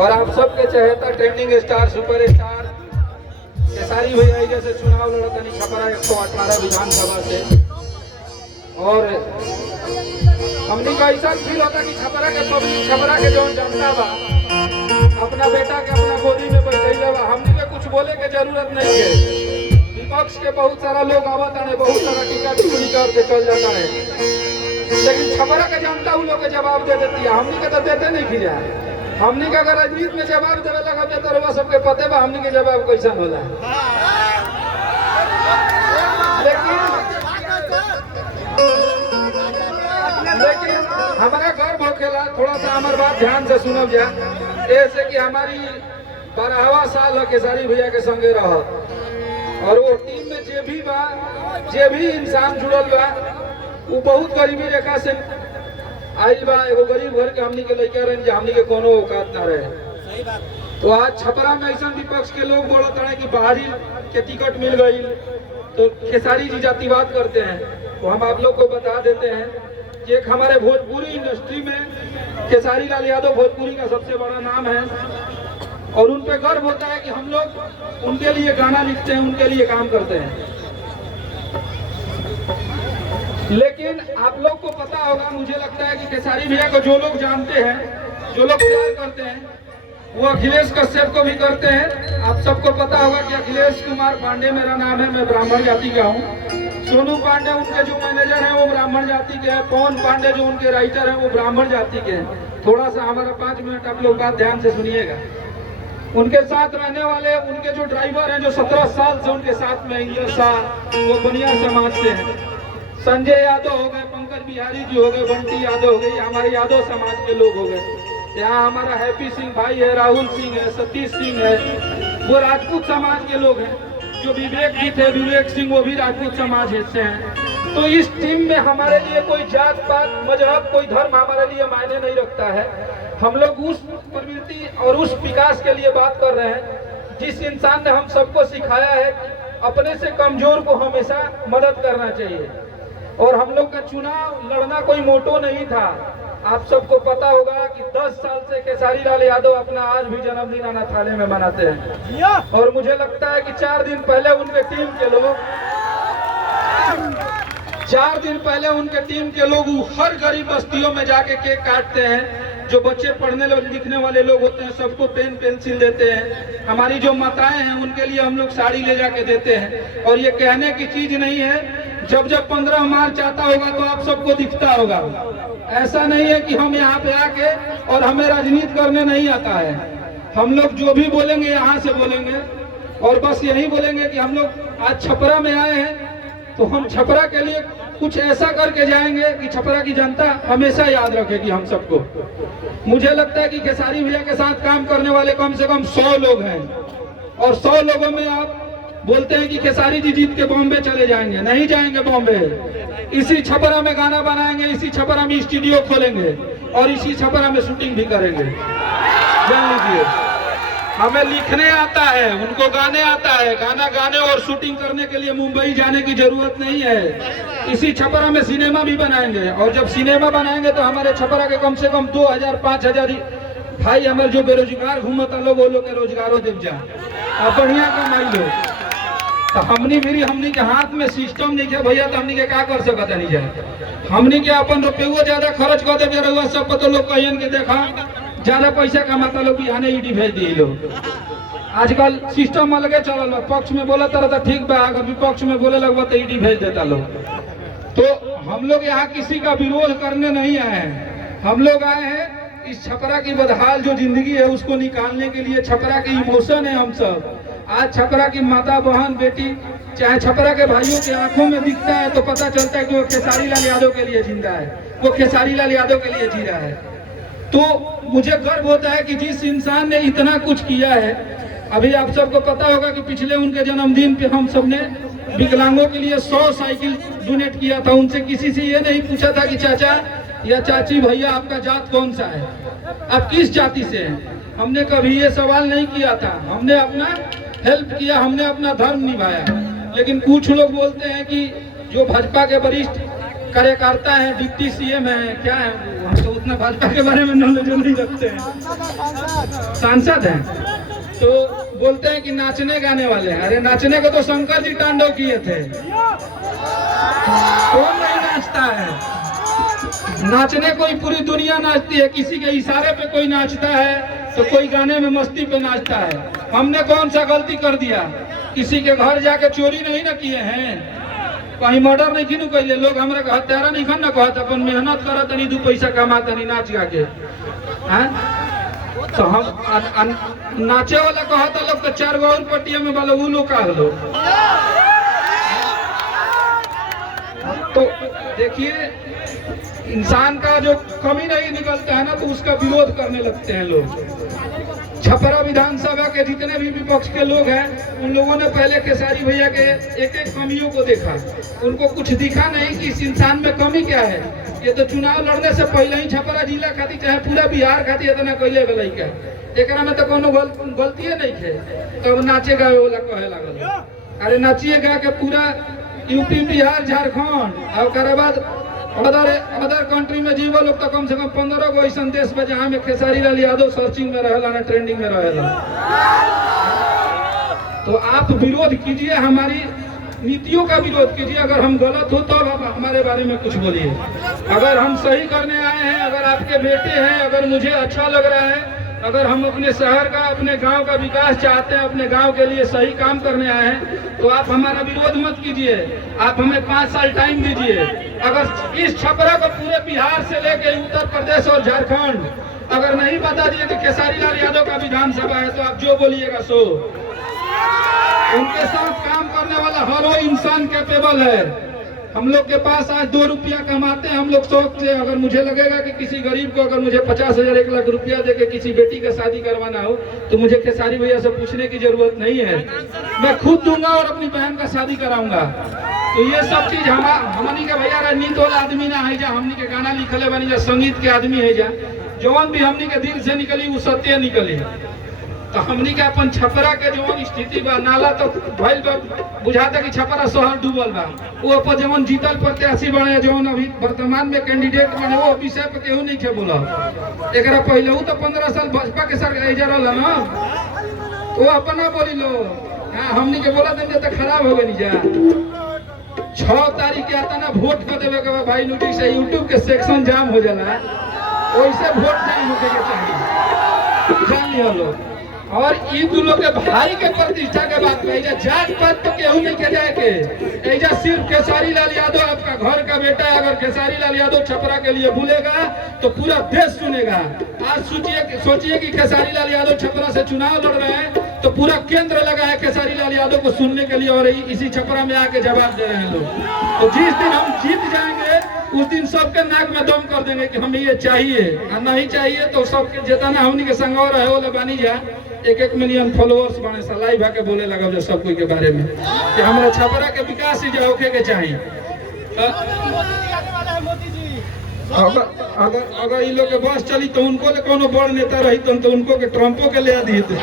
और आप सबके चहेता trending star super star Khesari भैया जैसे चुनाव लड़तनी छपरा 118 विधानसभा से। और हमने का ऐसा फील होता कि छपरा के पब्लिक, छपरा के जो जनता बा अपना बेटा के अपना गोदी में बैठे बा, हमने के कुछ बोले के जरूरत नहीं है। विपक्ष के बहुत सारा लोग आवत है, बहुत सारा टीका टिप्पणी करके चल जाता है, लेकिन छपरा के जनता उन लोग के जवाब दे देती है। हमने के तो देते नहीं खिजा। हमने के अगर राजनीति में जवाब देवे लगा तो रउआ सबके पते बा हमने के जवाब कैसा होला। लेकिन हमारा गर्व होखेला, थोड़ा सा हमारी बात ध्यान से सुनब जा। ऐसे कि हमारी 12वां साल है खेसारी भैया के संगे रह, और वो टीम में जे भी इंसान जुड़ल बा वो बहुत गरीबी रेखा से आइल बा। एगो गरीब घर के हमनी के लड़का रहे, हमनी के कोनो औकात ना रहे। तो आज छपरा में ऐसा विपक्ष के लोग बोलत रहे कि बाहरी के टिकट मिल गई तो खेसारी जी जातिवाद करते हैं। तो हम आप लोग को बता देते हैं कि एक हमारे भोजपुरी इंडस्ट्री में खेसारी लाल यादव भोजपुरी का सबसे बड़ा नाम है, और उन पे गर्व होता है कि हम लोग उनके लिए गाना लिखते हैं, उनके लिए काम करते हैं। लेकिन आप लोग को पता होगा, मुझे लगता है कि खेसारी भैया को जो लोग जानते हैं, जो लोग प्यार करते हैं, वो अखिलेश कश्यप को भी करते हैं। आप सबको पता होगा कि अखिलेश कुमार पांडे मेरा नाम है, मैं ब्राह्मण जाति का हूँ। सोनू पांडे उनके जो मैनेजर हैं वो ब्राह्मण जाति के हैं। पवन पांडे जो उनके राइटर हैं वो ब्राह्मण जाति के हैं। थोड़ा सा हमारा 5 मिनट आप लोग बात ध्यान से सुनिएगा। उनके साथ रहने वाले उनके जो ड्राइवर हैं, जो 17 साल से उनके साथ में, इंजर शाह वो बनिया समाज से हैं। संजय यादव हो गए, पंकज बिहारी जी हो गए, बंटी यादव हो गए, हमारे यादव समाज के लोग हो गए। यहाँ हमारा हैप्पी सिंह भाई है, राहुल सिंह है, सतीश सिंह है, वो राजपूत समाज के लोग हैं। जो विवेक जी थे, विवेक सिंह, वो भी राजपूत समाज से हैं। तो इस टीम में हमारे लिए कोई जात पात मजहब कोई धर्म हमारे लिए मायने नहीं रखता है। हम लोग उस प्रवृत्ति और उस विकास के लिए बात कर रहे हैं जिस इंसान ने हम सबको सिखाया है अपने से कमजोर को हमेशा मदद करना चाहिए। और हम लोग का चुनाव लड़ना कोई मोटो नहीं था। आप सबको पता होगा कि 10 साल से खेसारी लाल यादव अपना आज भी जन्मदिन अनाथालय में मनाते हैं। और मुझे लगता है कि 4 दिन पहले उनके टीम के लोग हर गरीब बस्तियों में जाके केक काटते हैं। जो बच्चे पढ़ने लिखने वाले लोग होते हैं सबको पेन पेंसिल देते हैं। हमारी जो माताएं हैं उनके लिए हम लोग साड़ी ले जाके देते हैं। और ये कहने की चीज नहीं है, जब 15 मार्च आता होगा तो आप सबको दिखता होगा। ऐसा नहीं है कि हम यहाँ पे आके और हमें राजनीति करने नहीं आता है। हम लोग जो भी बोलेंगे यहाँ से बोलेंगे, और बस यही बोलेंगे कि हम लोग आज छपरा में आए हैं तो हम छपरा के लिए कुछ ऐसा करके जाएंगे कि छपरा की जनता हमेशा याद रखेगी हम सबको। मुझे लगता है कि खेसारी भैया के साथ काम करने वाले कम से कम 100 लोग हैं, और 100 लोगों में आप बोलते हैं कि खेसारी जी जीत के बॉम्बे चले जाएंगे। नहीं जाएंगे बॉम्बे, इसी छपरा में गाना बनाएंगे, इसी छपरा में स्टूडियो खोलेंगे, और इसी छपरा में शूटिंग भी करेंगे। जान लीजिए, हमें लिखने आता है, उनको गाने आता है। गाना गाने और शूटिंग करने के लिए मुंबई जाने की जरूरत नहीं है। इसी छपरा में सिनेमा भी बनाएंगे, और जब सिनेमा बनाएंगे तो हमारे छपरा के कम से कम 2000-5000 भाई हमारे जो बेरोजगार घूमता लोग, वो लोग के रोजगारों देव जा और बढ़िया कमाई लो। तो हमनी के हाथ में सिस्टम नहीं है भैया, तो हमनी के क्या कर सकता नहीं जाए। हमनी के अपन रुपये ज्यादा खर्च कर दे रहुआ सब पता लोग कहियन के देखा ज्यादा पैसा कमाता लोग यहाँ ईडी भेज दिए लोग। आजकल सिस्टम अलगे चलल, पक्ष में बोला तरह ठीक बा, अगर विपक्ष में बोले लगवा तो ईडी भेज देता लोग। तो हम लोग यहाँ किसी का विरोध करने नहीं आए हैं। हम लोग आए हैं इस छपरा की बदहाल जो जिंदगी है उसको निकालने के लिए। छपरा के इमोशन है हम सब। आज छपरा की माता बहन बेटी चाहे छपरा के भाइयों के आंखों में दिखता है तो पता चलता है कि वो खेसारी लाल यादव के लिए जिंदा है, वो खेसारी लाल यादव के लिए जी रहा है। तो मुझे गर्व होता है कि जिस इंसान ने इतना कुछ किया है। अभी आप सबको पता होगा कि पिछले उनके जन्मदिन पे हम सबने विकलांगों के लिए 100 साइकिल डोनेट किया था। उनसे किसी से ये नहीं पूछा था कि चाचा या चाची भैया आपका जात कौन सा है, आप किस जाति से हैं। हमने कभी ये सवाल नहीं किया था। हमने अपना हेल्प किया, हमने अपना धर्म निभाया। लेकिन कुछ लोग बोलते हैं कि जो भाजपा के वरिष्ठ कार्यकर्ता हैं, डिप्टी सीएम हैं, क्या है, हम तो उतना भाजपा के बारे में नॉलेज नहीं रखते हैं। सांसद हैं तो बोलते हैं कि नाचने गाने वाले हैं। अरे नाचने को तो शंकर जी तांडव किए थे, कौन नहीं नाचता है? नाचने कोई पूरी दुनिया नाचती है, किसी के इशारे पे कोई नाचता है तो कोई गाने में मस्ती पे नाचता है। हमने कौन सा गलती कर दिया? किसी के घर जाके चोरी नहीं ना किए हैं, कहीं मर्डर नहीं किनू कैले। लोग हमारे हत्यारा नहीं खन ना कहत, अपन मेहनत करत नहीं, 2 पैसा कमाते नहीं नाच गा के। तो हम नाचे वाला कहता लोग तो 4 गो और पट्टिया में वाला वो लोग का लो। तो देखिए इंसान का जो कमी नहीं निकलता है ना तो उसका विरोध करने लगते हैं लोग। छपरा विधानसभा के जितने भी विपक्ष के लोग हैं उन लोगों ने पहले खेसारी भैया के एक कमियों को देखा, उनको कुछ दिखा नहीं कि इस इंसान में कमी क्या है। ये तो चुनाव लड़ने से पहले ही छपरा जिला खाती चाहे पूरा बिहार खाती इतना कैले भले का एक में तो कोनो गलती नहीं थे। तब नाचे गावे वाला कहे लगल, अरे नाचिए गा के पूरा यूपी बिहार झारखंड और बाद अदर कंट्री में जीवो लोग तो कम से कम 15 गो ऐसा देश में जहाँ में खेसारी लाल यादव सर्चिंग में रहेला ना ट्रेंडिंग में रहेला। तो आप विरोध कीजिए, हमारी नीतियों का विरोध कीजिए। अगर हम गलत हो तो आप हमारे बारे में कुछ बोलिए। अगर हम सही करने आए हैं, अगर आपके बेटे हैं, अगर मुझे अच्छा लग रहा है, अगर हम अपने शहर का अपने गांव का विकास चाहते हैं, अपने गांव के लिए सही काम करने आए हैं, तो आप हमारा विरोध मत कीजिए। आप हमें 5 साल टाइम दीजिए। अगर इस छपरा को पूरे बिहार से लेकर उत्तर प्रदेश और झारखंड अगर नहीं बता दिए कि खेसारी लाल यादव का विधानसभा है तो आप जो बोलिएगा सो। उनके साथ काम करने वाला हर वो इंसान कैपेबल है। हम लोग के पास आज 2 रुपया कमाते हैं, हम लोग शौक से। अगर मुझे लगेगा कि किसी गरीब को अगर मुझे 50,000 1 लाख रुपया देके किसी बेटी का शादी करवाना हो तो मुझे खेसारी भैया से पूछने की जरूरत नहीं है, मैं खुद दूंगा और अपनी बहन का शादी कराऊंगा। तो ये सब चीज हमनी के भैया राजनीति वाला आदमी ना है जा, हमनी के गाना लिखले बनी जा, संगीत के आदमी है जा, जौन भी हमनी के दिल से निकली वो सत्य निकली। तो हमनी के अपन छपरा के जो स्थिति बा, नाला तो भइल बा, बुझाता कि छपरा शहर डूबल बा। वो अपन जवन जीतल प्रत्याशी बने, जवन अभी वर्तमान में कैंडिडेट बने, वो विषय पे केहू नहीं थे बोला। एकरा पहले वो तो 15 साल भाजपा के सरकार रहला ना, वो अपना बोली लो। हमनी के बोला देंगे तो खराब हो गई जा। 6 तारीख के आता ना वोट कर देवे के भाई, नोटिस से यूट्यूब के सेक्शन जाम हो जाला, वैसे वोट जाम होके के चाहिए, जान लिया लोग। और ई दोनों के भाई के प्रतिष्ठा के बात में जात पात तो केहू नहीं के जाए के, ऐजा सिर्फ खेसारी लाल यादव आपका घर का बेटा है। अगर खेसारी लाल यादव छपरा के लिए बोलेगा तो पूरा देश सुनेगा। आज सोचिए कि खेसारी लाल यादव छपरा से चुनाव लड़ रहे हैं तो पूरा केंद्र लगा है खेसारी लाल यादव को सुनने के लिए, और इसी छपरा में आके जवाब दे रहे हैं लोग। तो जिस दिन हम जीत जाएंगे उस दिन सबके नाक में दम कर देंगे कि हमें ये चाहिए, और नहीं चाहिए तो सबके जितना हमनी के संगवर है वो बनी जा 1-1 मिलियन फॉलोअर्स बने सलाई भाके बोले लगा जो सब कोई के बारे में कि हमारा छपरा के विकास ही जो होके के चाहिए। अगर इन लोग के बस चली तो उनको ले कोनो बड़ नेता रही तो उनको के ट्रम्पो के ले दी थे।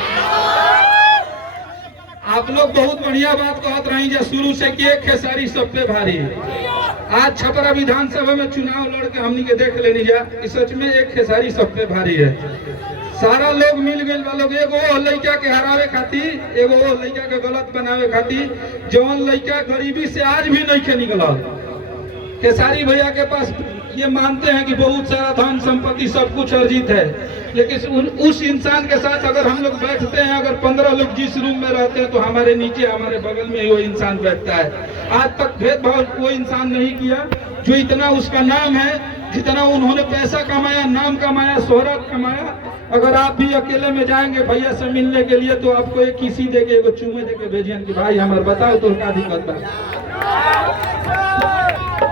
आप लोग बहुत बढ़िया बात कहत रही जा शुरू से कि एक खेसारी सब पे भारी। आज छपरा विधानसभा में चुनाव लड़ के हमनी के देख लेनी जा, सच में एक खेसारी सब पे भारी है। सारा लोग मिल गए बा लोग एगो लड़का के हरावे खातिर, एगो लड़का के गलत बनावे खातिर, जौन लड़का गरीबी से आज भी नहीं के निकला। खेसारी भैया के पास ये मानते हैं कि बहुत सारा धन संपत्ति सब कुछ अर्जित है, लेकिन उस इंसान के साथ अगर हम लोग बैठते हैं, अगर 15 लोग जिस रूम में रहते हैं तो हमारे नीचे हमारे बगल में ही वो इंसान बैठता है। आज तक भेदभाव वो इंसान नहीं किया जो इतना उसका नाम है, जितना उन्होंने पैसा कमाया, नाम कमाया, शोहरत कमाया। अगर आप भी अकेले में जाएंगे भैया से मिलने के लिए तो आपको एक किसी दे के, एक चूमे दे के भेजिए कि भाई हमारे बताओ तो क्या दिक्कत है।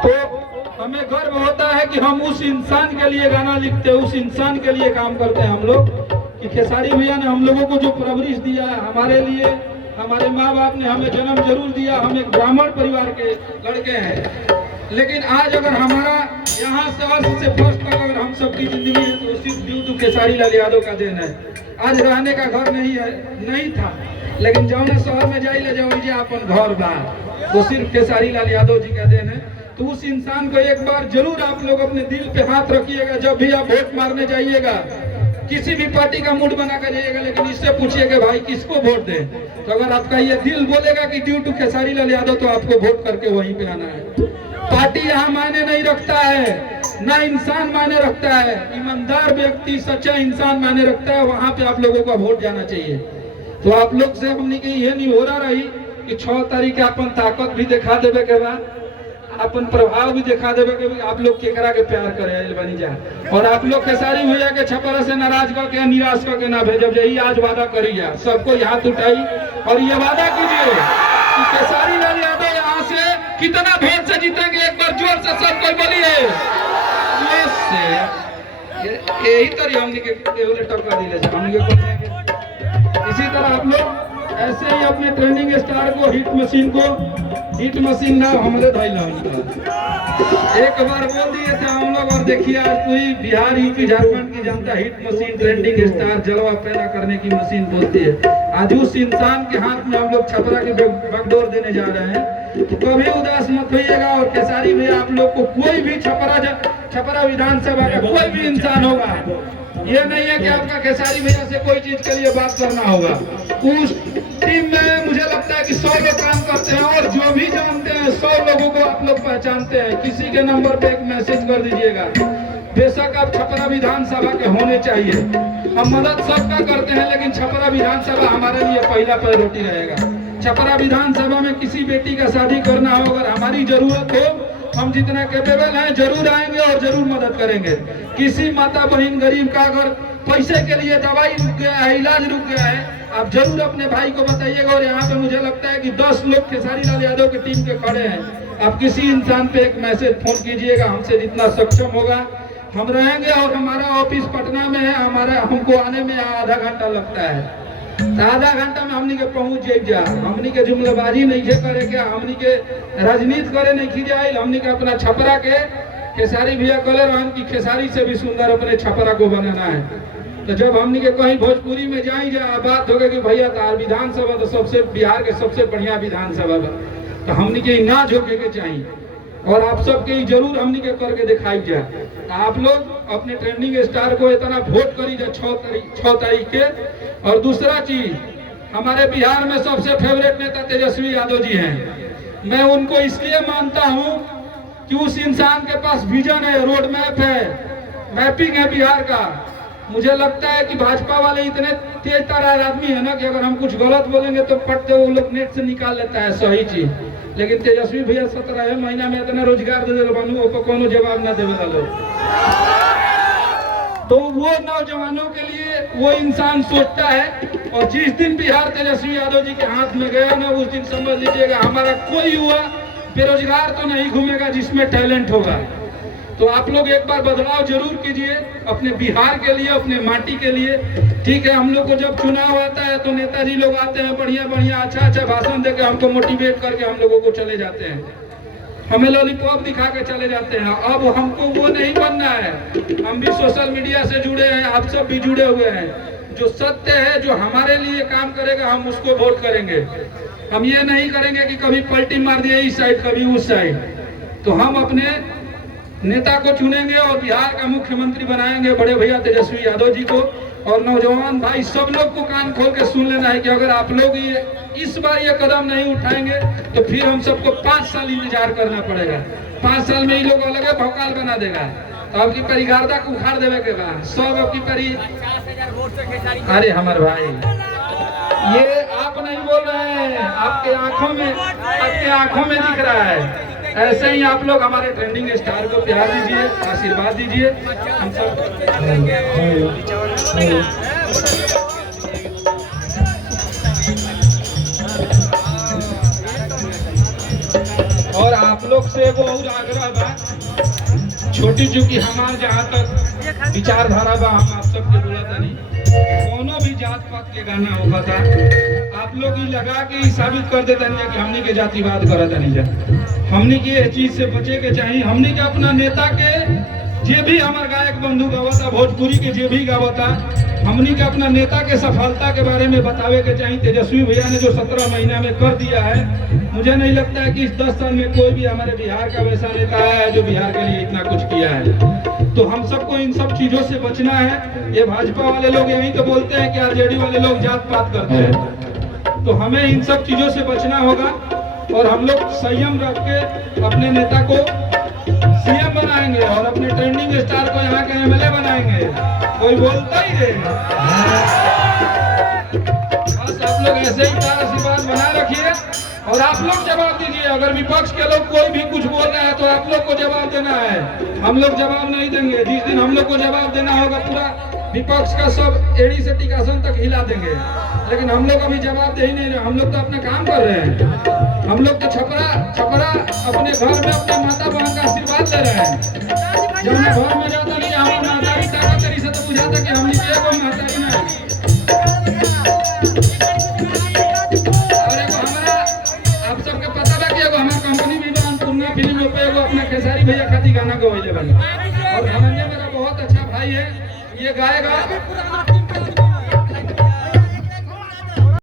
तो हमें गर्व होता है कि हम उस इंसान के लिए गाना लिखते हैं, उस इंसान के लिए काम करते हैं हम लोग। कि खेसारी भैया ने हम लोगों को जो परवरिश दिया है, हमारे लिए हमारे माँ बाप ने हमें जन्म जरूर दिया, हम एक ब्राह्मण परिवार के लड़के हैं, लेकिन आज अगर हमारा यहाँ से फर्स्ट तक अगर हम सबकी जिंदगी है तो सिर्फ ड्यू खेसारी लाल यादव का देन है। आज रहने का घर नहीं था, लेकिन जौन शहर में जाइए जाओ अपन घर बा, वो सिर्फ खेसारी लाल यादव जी का देन है। तो उस इंसान को एक बार जरूर आप लोग अपने दिल पे हाथ रखिएगा। जब भी आप वोट मारने जाइएगा, किसी भी पार्टी का मूड बना कर जाइएगा, लेकिन इससे पूछिए कि भाई किसको वोट दें। तो अगर आपका ये दिल बोलेगा कि ड्यू टू खेसारी लाल यादव, तो आपको वोट करके वहीं पे आना है। पार्टी यहाँ मायने नहीं रखता है, ना इंसान मायने रखता है। ईमानदार व्यक्ति, सच्चा इंसान मायने रखता है, वहां पे आप लोगों का वोट जाना चाहिए। तो आप लोग से हमने की ये नहीं हो रहा रही कि 6 तारीख के अपन ताकत भी दिखा देवे के बाद अपन प्रभाव भी दिखा देवे के आप लोग केकरा के प्यार करे बनी जा। और आप लोग खेसारी भैया के छपरा से नाराज करके निराश करके ना भेजब। यही आज वादा करिए, सबको हाथ उठाई और ये वादा कीजिए कि खेसारी लाल यादव यहाँ से कितना वोट से जीतेंगे। एक बार जोर से सब कोई बोलिए। यही तरह हमने के टक्कर दिले हमने। इसी तरह आप लोग ऐसे ही अपने ट्रेंडिंग स्टार को, हिट मशीन नाम हमारे धैला एक बार बोल दिए थे हम लोग। और देखिए आज पूरी बिहार, यूपी, झारखंड की जनता हिट मशीन, ट्रेंडिंग स्टार, जलवा पैदा करने की मशीन बोलती है। आज उस इंसान के हाथ में हम लोग छपरा की बागडोर देने जा रहे हैं। तो कभी उदास मत होइएगा। और खेसारी भैया आप लोग को कोई भी छपरा विधानसभा का कोई भी इंसान होगा, ये नहीं है कि आपका खेसारी भैया से कोई चीज के लिए बात करना होगा। उस टीम में मुझे लगता है कि 100 लोग काम करते हैं और जो भी जानते हैं 100 लोगों को आप लोग पहचानते हैं। किसी के नंबर पे एक मैसेज कर दीजिएगा। बेशक आप छपरा विधानसभा के होने चाहिए, हम मदद सबका करते हैं, लेकिन छपरा विधानसभा हमारे लिए पहला प्रायोरिटी रहेगा। छपरा विधानसभा में किसी बेटी का शादी करना हो, अगर हमारी जरूरत हो, हम जितना कैपेबल हैं जरूर आएंगे और जरूर मदद करेंगे। किसी माता बहन गरीब का अगर पैसे के लिए दवाई रुक गया है, इलाज रुक गया है, आप जरूर अपने भाई को बताइएगा। और यहाँ पे मुझे लगता है कि 10 लोग खेसारी लाल यादव की टीम के खड़े हैं। आप किसी इंसान पे एक मैसेज फोन कीजिएगा, हमसे जितना सक्षम होगा हम रहेंगे। और हमारा ऑफिस पटना में है, हमको आने में आधा घंटा लगता है। आधा घंटा में हमनी के पहुंच जा। हमनी के जुमलेबाजी नहीं करे क्या, हमनी के राजनीति करे नहीं की जाए। हमनी के अपना छपरा के खेसारी भैया कलर हम की खेसारी से भी सुंदर अपने छपरा को बनाना है। तो जब हमनी के कहीं भोजपुरी में जाई जा बात हो गई कि भैया तार विधानसभा तो सबसे बिहार के सबसे बढ़िया विधानसभा बा, तो हमनी के ना झोंके के चाहिए। और आप सबके जरूर हमनी के करके दिखाई जाए। आप लोग अपने ट्रेंडिंग स्टार को इतना वोट करी जा 6 तारीख के। और दूसरा चीज, हमारे बिहार में सबसे फेवरेट नेता तेजस्वी यादव जी हैं। मैं उनको इसलिए मानता हूं कि उस इंसान के पास विजन है, रोड मैप है, मैपिंग है बिहार का। मुझे लगता है कि भाजपा वाले इतने तेज तर्रार आदमी है ना कि अगर हम कुछ गलत बोलेंगे तो पट वो लोग नेट से निकाल लेता है सही चीज। लेकिन तेजस्वी भैया 17 महीना में इतना रोजगार दे दिल बानू, कोनो जवाब ना देवे लोग। तो वो नौजवानों के लिए वो इंसान सोचता है। और जिस दिन बिहार तेजस्वी यादव जी के हाथ में गया ना, उस दिन समझ लीजिएगा हमारा कोई युवा बेरोजगार तो नहीं घूमेगा जिसमें टैलेंट होगा। तो आप लोग एक बार बदलाव जरूर कीजिए अपने बिहार के लिए, अपने माटी के लिए। ठीक है, हम लोग को जब चुनाव आता है तो नेताजी लोग आते हैं, बढ़िया अच्छा भाषण देकर हमको मोटिवेट करके हम लोगों को चले जाते हैं, हमें लॉलीपॉप दिखा के चले जाते हैं। अब हमको वो नहीं बनना है। हम भी सोशल मीडिया से जुड़े हैं, आप सब भी जुड़े हुए हैं। जो सत्य है, जो हमारे लिए काम करेगा, हम उसको वोट करेंगे। हम ये नहीं करेंगे कि कभी पलटी मार दिए इस साइड कभी उस साइड। तो हम अपने नेता को चुनेंगे और बिहार का मुख्यमंत्री बनाएंगे बड़े भैया तेजस्वी यादव जी को। और नौजवान भाई सब लोग को कान खोल के सुन लेना है कि अगर आप लोग इस बार ये कदम नहीं उठाएंगे तो फिर हम सबको 5 साल इंतजार करना पड़ेगा। 5 साल में ये लोग अलग भौकाल बना देगा। तो आपकी परिगारदा को उखाड़ देवे के बाद सब आपकी परी। अरे हमारे भाई, ये आप नहीं बोल रहे हैं, आपके आंखों में दिख रहा है। ऐसे ही आप लोग हमारे ट्रेंडिंग स्टार को प्यार दीजिए, आशीर्वाद दीजिए। हम सब और आप लोग से वो और आग्रह बा, छोटी चूंकि हमार जहाँ तक विचारधारा बा, हम आप सबके बोला था नहीं, कोनो भी जात पात के गाना होगा था आप लोग ही लगा के साबित कर देता नहीं कि हमनी के जातिवाद करता नहीं जा। हमनी के चीज से बचे के चाहिए। हमनी के अपना नेता के जे भी हमार गायक बंधु गावता, भोजपुरी के जे भी गावता, हमनी के अपना नेता के सफलता के बारे में बतावे के चाहिए। तेजस्वी भैया ने जो 17 महीना में कर दिया है, मुझे नहीं लगता है कि इस 10 साल में कोई भी हमारे बिहार का वैसा नेता है जो बिहार के लिए इतना कुछ किया है। तो हम सबको इन सब चीजों से बचना है। ये भाजपा वाले लोग यही तो बोलते हैं कि आरजेडी वाले लोग जात पात करते हैं, तो हमें इन सब चीजों से बचना होगा और हम लोग संयम रख के अपने नेता को सीएम बनाएंगे और अपने ट्रेंडिंग स्टार को यहाँ के एमएलए बनाएंगे। कोई बोलता ही रहेगा। बस आप लोग ऐसे ही प्यार आशीर्वाद बनाए रखिए और आप लोग जवाब दीजिए। अगर विपक्ष के लोग कोई भी कुछ बोल रहे हैं तो आप लोग को जवाब देना है। हम लोग जवाब नहीं देंगे। जिस दिन हम लोग को जवाब देना होगा, पूरा विपक्ष का सब एड़ी से टिकासन तक हिला देंगे। लेकिन हम लोग अभी जवाब दे ही नहीं रहे। हम लोग तो अपना काम कर रहे हैं। हम लोग तो छपरा अपने घर में अपने माता बहन का आशीर्वाद दे रहे हैं। जब मैं घर में जाता नहीं, हमारी मातारी ताकत करी से तो बुझाता कि हम नीचे को मातारी ना। और एगो हमारा आप सबके पता बा कि एगो हमारा कंपनी भी बा अन्नपूर्णा फिल्म पे एगो अपना खेसारी भैया खातिर गाना गवाइले बनी और धनंजय मेरा बहुत अच्छा भाई है। ये गाएगा